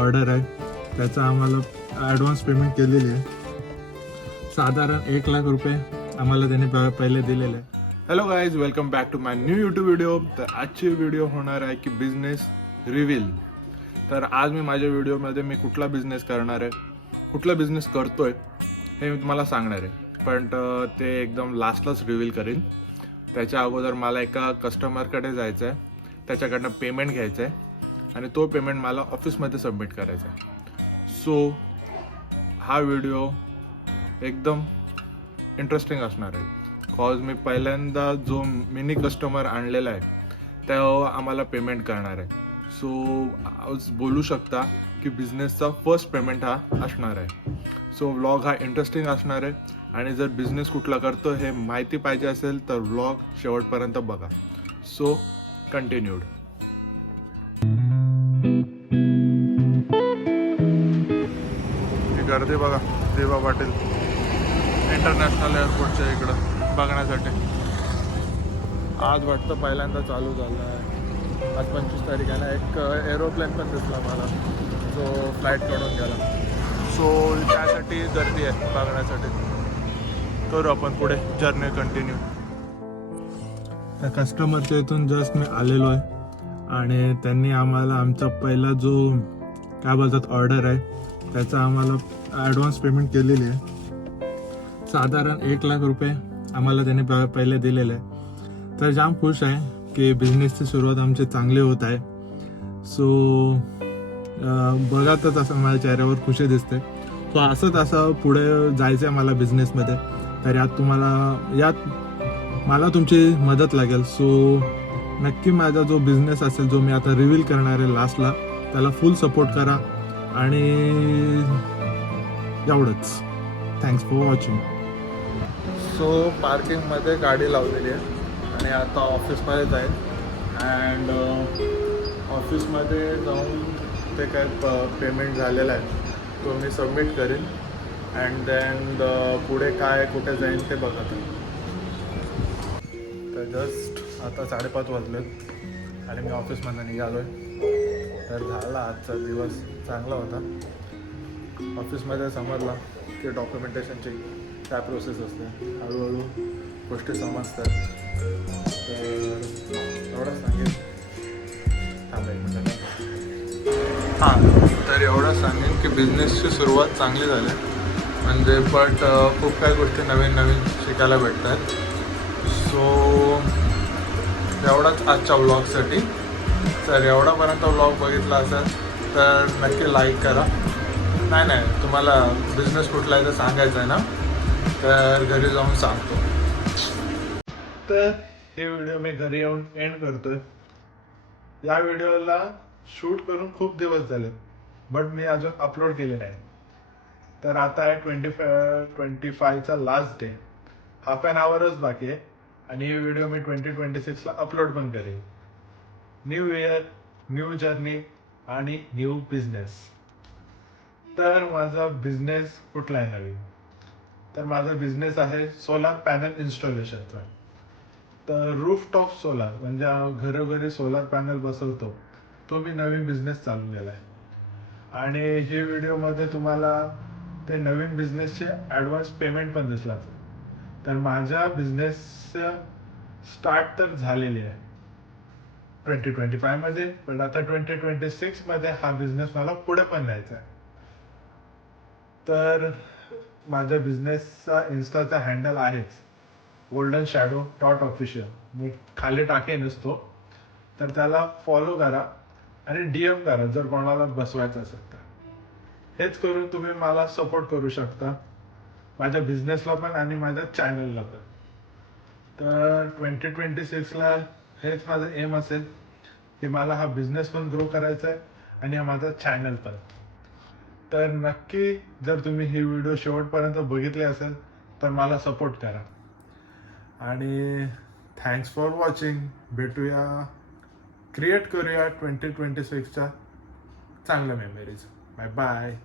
Order आहे त्याचा आम्हाला ॲडव्हान्स पेमेंट केलेली आहे. साधारण 1,00,000 रुपये आम्हाला त्याने पहिले दिलेले आहे. Hello guys, welcome back to my new YouTube video. तर आजची व्हिडिओ होणार आहे की बिझनेस रिव्हील. तर आज मी माझ्या व्हिडिओमध्ये मी कुठला बिझनेस करणार आहे, कुठला बिझनेस करतोय हे मी तुम्हाला सांगणार आहे. पण ते एकदम लास्टलाच रिव्हील करीन. त्याच्या अगोदर मला एका कस्टमरकडे जायचं आहे, त्याच्याकडनं पेमेंट घ्यायचं आहे आणि तो पेमेंट मला ऑफिसमध्ये सबमिट करायचा आहे. सो हा व्हिडिओ एकदम इंटरेस्टिंग असणार आहे. कॉज मी पहिल्यांदा जो मिनी कस्टमर आणलेला आहे तेव्हा आम्हाला पेमेंट करणार आहे. सो आज बोलू शकता की बिझनेसचा फर्स्ट पेमेंट हा असणार आहे. सो व्लॉग हा इंटरेस्टिंग असणार आहे आणि जर बिझनेस कुठला करतो हे माहिती पाहिजे असेल तर व्लॉग शेवटपर्यंत बघा. So continued. ही गर्दी बघा देवा पाटील इंटरनॅशनल एअरपोर्टच्या इकडं बघण्यासाठी. आज वाटतं पहिल्यांदा चालू झालं आहे. आज 25 तारीख आहे ना. एक एरोप्लेन पण दिसला मला जो फ्लाईटकडून गेला. सो त्यासाठी गर्दी आहे बघण्यासाठी. करू आपण पुढे जर्नी कंटिन्यू. त्या कस्टमरच्या इथून जस्ट मी आलेलो आहे आणि त्यांनी आम्हाला आमचा पहिला जो काय बोलतात ऑर्डर आहे त्याचा आम्हाला ॲडव्हान्स पेमेंट केलेली आहे. साधारण 1,00,000 रुपये आम्हाला त्याने पहिले दिलेले आहे. तर जाम खुश आहे की बिझनेसची सुरुवात आमची चांगली होत आहे. सो बघातच असं माझ्या चेहऱ्यावर खुशी दिसते. सो असं पुढे जायचं आहे मला बिझनेसमध्ये. तर यात मला तुमची मदत लागेल. सो नक्की माझा जो बिझनेस असेल जो मी आता रिव्हील करणार आहे लास्टला त्याला फुल सपोर्ट करा आणि एवढंच. Thanks for watching. सो पार्किंगमध्ये गाडी लावलेली आहे आणि आता ऑफिसमध्ये जाईल अँड ऑफिसमध्ये जाऊन ते काय पेमेंट झालेलं आहे तो मी सबमिट करीन अँड देन पुढे काय कुठे जाईन ते बघा. तर जस्ट आता 5:30 वाजलेत आणि मी ऑफिसमध्ये निघालो आहे. तर झाला आजचा दिवस चांगला होता. ऑफिसमध्ये समजला की डॉक्युमेंटेशनची काय प्रोसेस असते, हळूहळू गोष्टी समजतात. तर एवढंच सांगेन. थांबा एक मिनिट. हां, तर एवढंच सांगेन की बिझनेसची सुरुवात चांगली झाली म्हणजे बट खूप काही गोष्टी नवीन शिकायला भेटतात. सो एवढाच आजच्या व्लॉगसाठी. तर एवढापर्यंत व्लॉग बघितला असेल तर नक्की लाईक करा. नाही तुम्हाला बिझनेस कुठला आहे तर सांगायचं आहे ना, तर घरी जाऊन सांगतो. तर हे व्हिडिओ मी घरी येऊन एंड करतोय. या व्हिडिओला शूट करून खूप दिवस झाले बट मी अजून अपलोड केले नाही. तर आता आहे 25चा लास्ट डे. हाफ ॲन आवरच बाकी आहे आणि हे व्हिडिओ मी 2026ला अपलोड पण करेन. न्यू इयर, न्यू जर्नी आणि न्यू बिझनेस. तर माझा बिझनेस कुठला आहे नवीन, तर माझा बिझनेस आहे सोलार पॅनल इन्स्टॉलेशनचा. तर रूफटॉप सोलार म्हणजे घरोघरी सोलार पॅनल बसवतो तो मी नवीन बिझनेस चालू केला आहे. आणि हे व्हिडिओमध्ये तुम्हाला ते नवीन बिझनेसचे ॲडव्हान्स पेमेंट पण दिसला. तर माझ्या बिझनेसचं स्टार्ट तर झालेली आहे 2025मध्ये, पण आता 2026मध्ये हा बिझनेस मला पुढे पण न्यायचा आहे. तर माझ्या बिझनेसचा इन्स्टाचा हँडल आहेच goldenShadow.official. मी खाली टाकेनच तो. तर त्याला फॉलो करा आणि DM करा जर कोणाला बसवायचं असेल तर. हेच करून तुम्ही मला सपोर्ट करू शकता माझ्या बिझनेसला पण आणि माझ्या चॅनलला पण. तर 2026ला हेच माझं एम असेल की मला हा बिझनेस पण ग्रो करायचा आहे आणि हा माझा चॅनल पण. तर नक्की जर तुम्ही ही व्हिडिओ शेवटपर्यंत बघितली असेल तर मला सपोर्ट करा आणि थँक्स फॉर वॉचिंग. भेटूया, क्रिएट करूया 2026च्या चांगल्या मेमरीज. Bye bye.